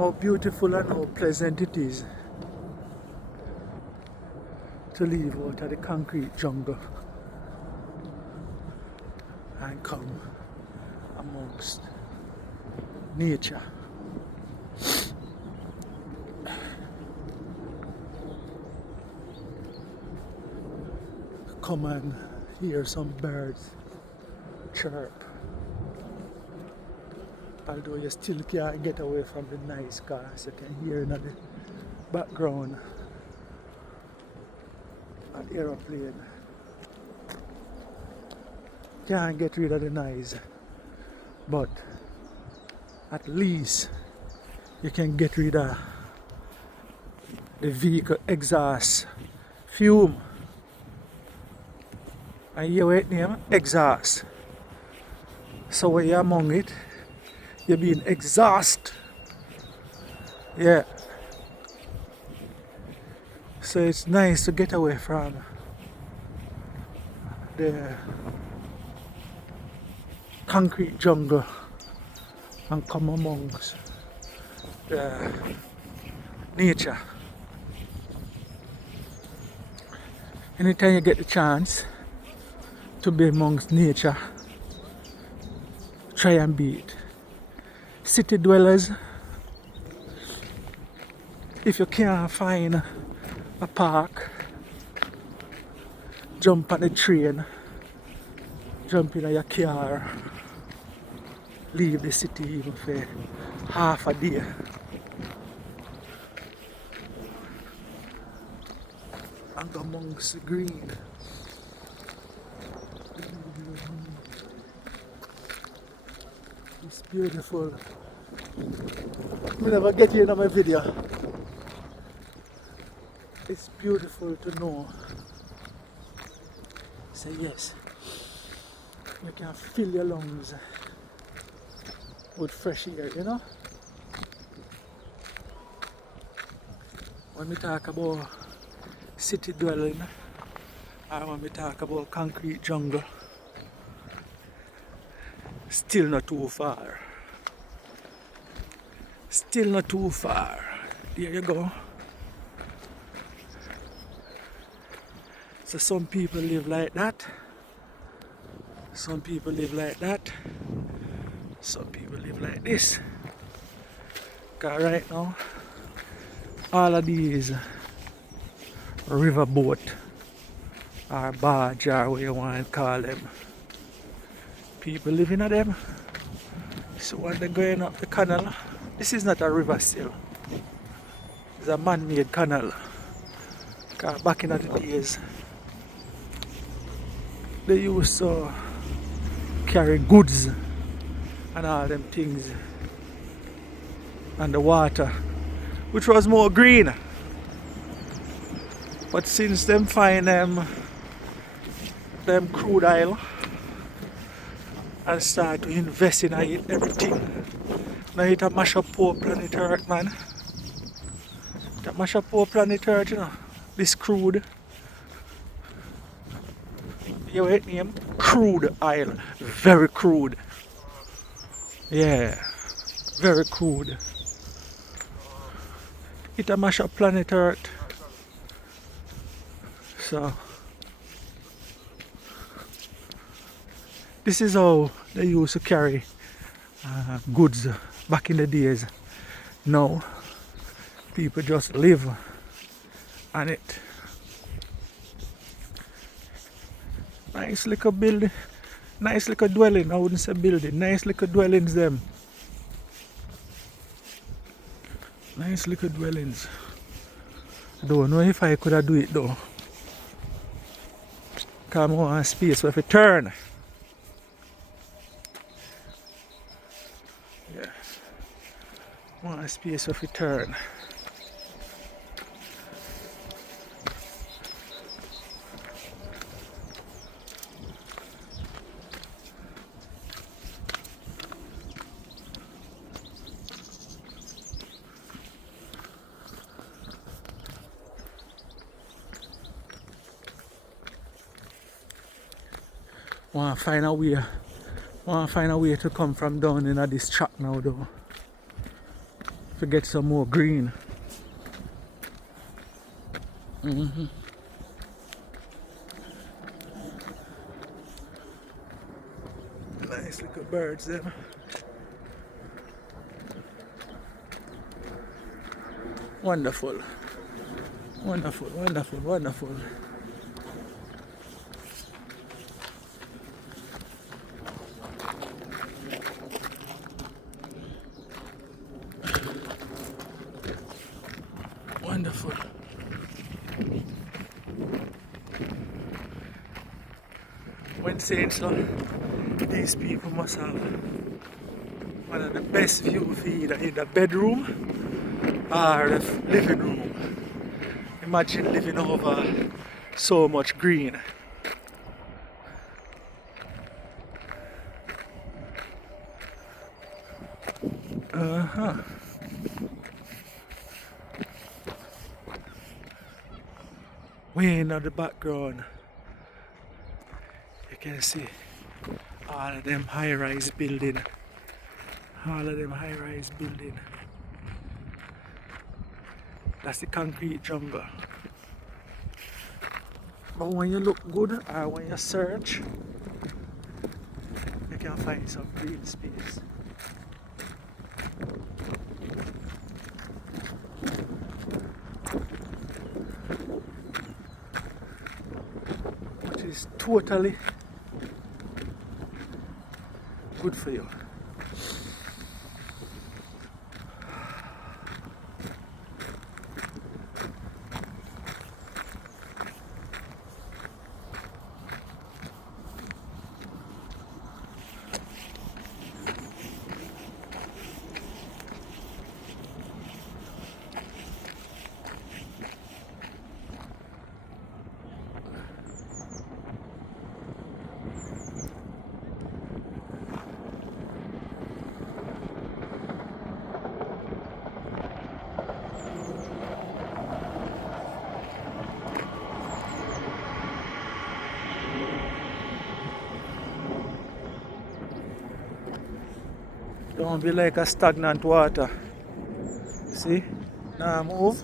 how beautiful and how pleasant it is to leave out of the concrete jungle and come amongst nature. Come and hear some birds chirp. Although you still can't get away from the nice cars, you can hear in the background an aeroplane. Can't get rid of the noise, but at least you can get rid of the vehicle exhaust fume. And you wait name exhaust. So when you're among it, you're being exhausted. Yeah. So it's nice to get away from the concrete jungle and come amongst the nature. Anytime you get the chance to be amongst nature, try and be it. City dwellers, if you can't find a park, jump on the train, jump in your car, leave the city even for half a day. And go amongst the green. It's beautiful. I never get you in my video. It's beautiful to know. Say yes. You can fill your lungs with fresh air, you know? When we talk about city dwelling, or when we talk about concrete jungle, still not too far. Still not too far. There you go. So some people live like that. Some people live like that. Some people live like this. Cause right now, all of these riverboat or barge or what you want to call them, people living at them. So when they're going up the canal, this is not a river still. It's a man-made canal. Cause back in the days, they used to carry goods and all them things on the water, which was more green. But since them find them crude oil and start to invest in it, everything, now it a mash up poor planet Earth, man. It a mash up poor planet Earth, you know. This crude. You hate name? Crude oil. Very crude. Yeah. Very crude. It a mash up planet Earth. So this is how they used to carry goods back in the days. Now people just live on it. Nice little building, nice little dwelling. I wouldn't say building, nice little dwellings them. Nice little dwellings. Don't know if I could have do it though. Come on, space where if it turn. Yeah. More space where if it turn. Want to find a way to come from down in this track now though. to get some more green. Nice little birds there. Wonderful. Wonderful, wonderful, wonderful. Wonderful. When saying so, these people must have one of the best views either in the bedroom or the living room. Imagine living over so much green. Way in the background, you can see all of them high-rise building. All of them high-rise building. That's the concrete jungle. But when you look good or when you search, you can find some green space. Which is totally good for you. Don't be like a stagnant water. See? Now move.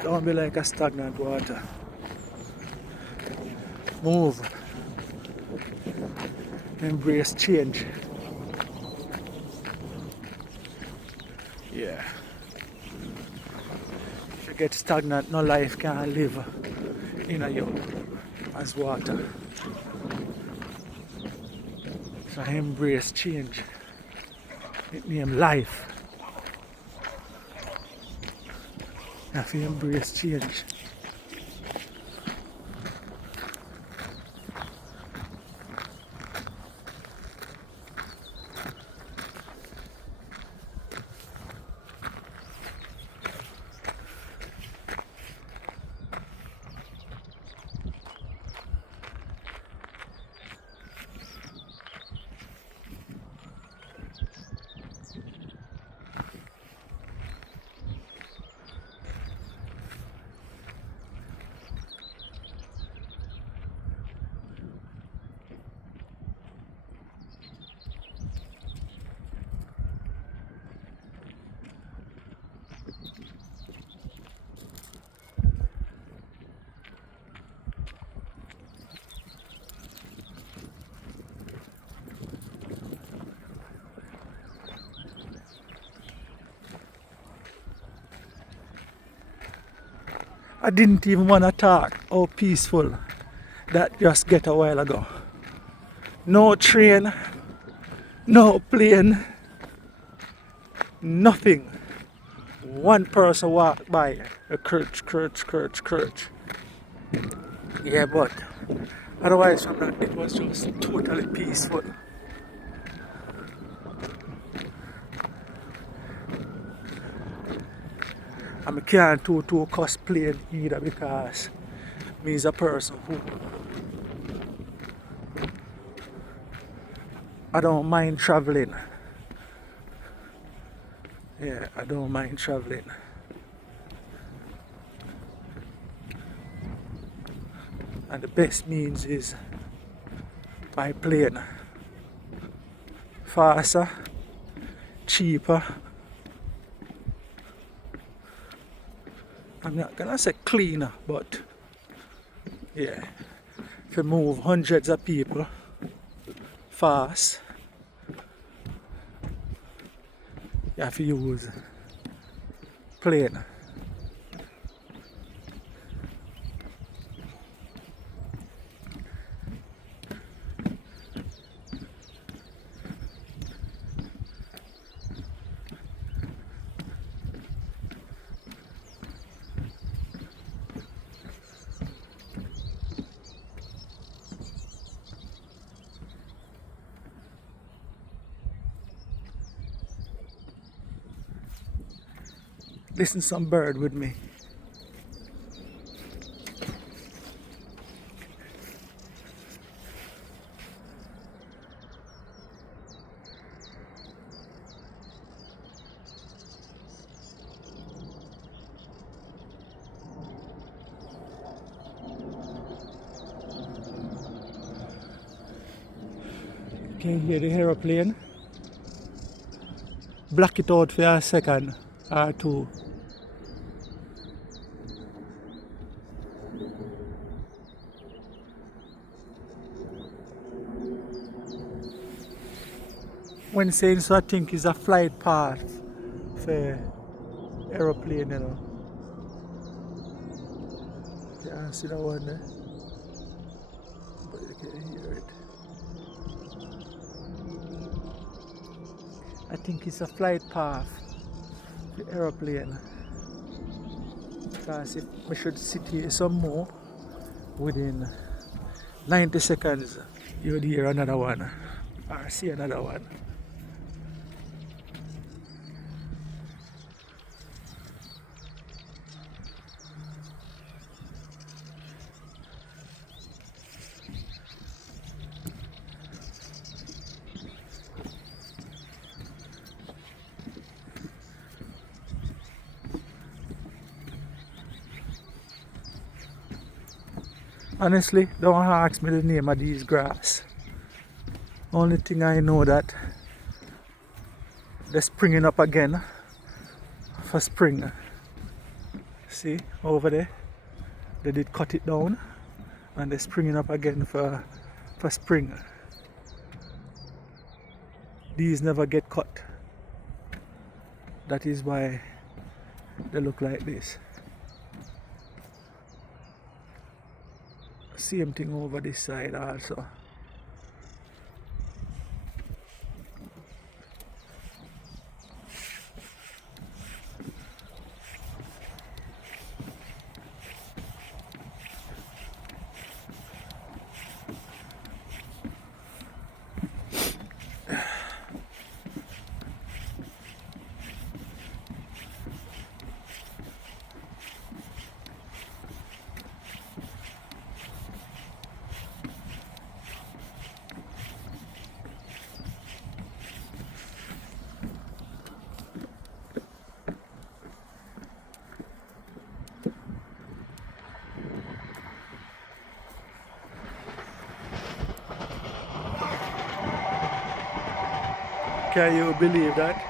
Don't be like a stagnant water. Move. Embrace change. Yeah. If you get stagnant, no life can live in you as water. So embrace change. It name life. You have to embrace change. I didn't even want to talk how peaceful that just get a while ago. No train, no plane, nothing. One person walked by, a crutch. Yeah, but otherwise from that it was just totally peaceful. And I can't too cosplay either because me is a person who I don't mind traveling. Yeah, I don't mind traveling. And the best means is by plane. Faster, cheaper, I'm not gonna say cleaner, but yeah, if you move hundreds of people fast, you have to use plane. Listen to some bird with me. Can you hear the aeroplane? Black it out for a second or two. When saying so, I think it's a flight path for aeroplane, you know. You can see that one there, but you can hear it. I think it's a flight path for aeroplane. Because if we should sit here some more, within 90 seconds, you would hear another one or see another one. Honestly, don't ask me the name of these grass. Only thing I know that they're springing up again for spring. See over there, they did cut it down and they're springing up again for spring. These never get cut. That is why they look like this. Same thing over this side also. Can you believe that?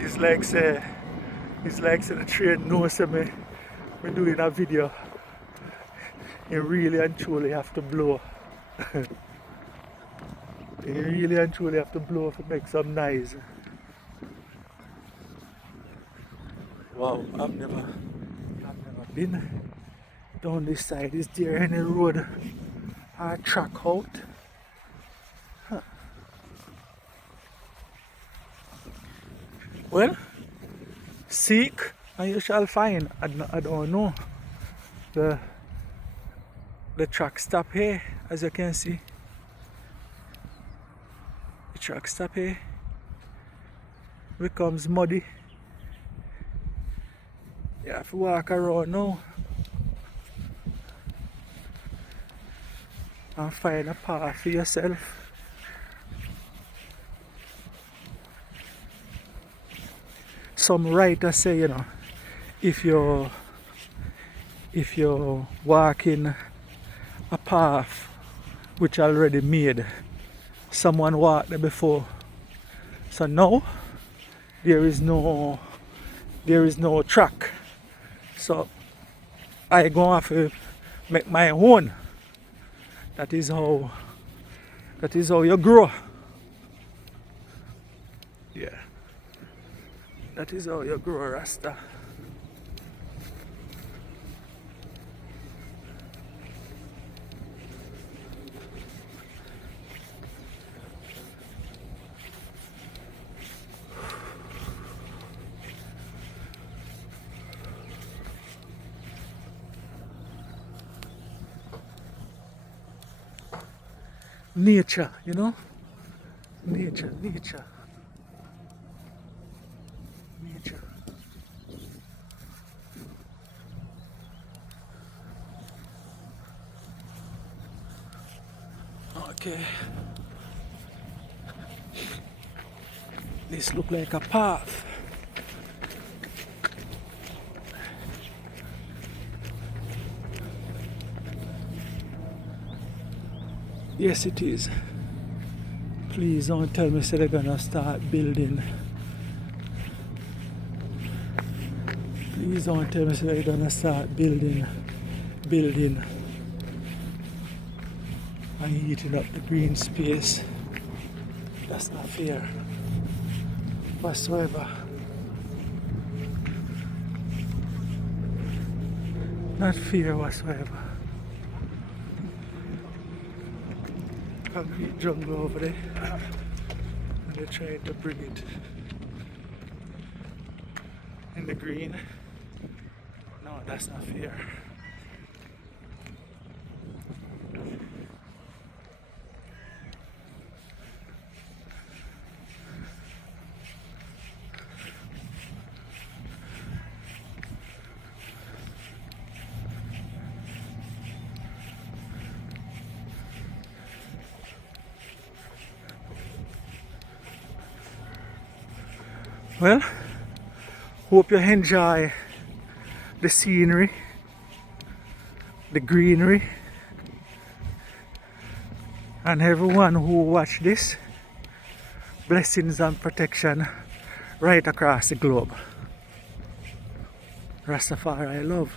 It's like say the train knows me doing a video. You really and truly have to blow. You really and truly have to blow to make some noise. Wow, I've never been down this side. Is there any road or track out? Huh. Well, seek and you shall find. I don't know. The track stop here, as you can see. The track stop here becomes muddy. You have to walk around now and find a path for yourself. Some writers say, you know, if you're walking a path which already made, someone walked there before. So now there is no track. So I gonna have to make my own. That is how you grow. Yeah. That is how you grow, Rasta. Nature, you know? Nature. Nature. Okay. This look like a path. Yes, it is. Please don't tell me they're gonna start building. Please don't tell me they're gonna start building and eating up the green space. That's not fair whatsoever. Not fair whatsoever. Concrete jungle over there, and they're trying to bring it in the green. No, that's not fair. Well, hope you enjoy the scenery, the greenery, and everyone who watch this, blessings and protection right across the globe. Rastafari love.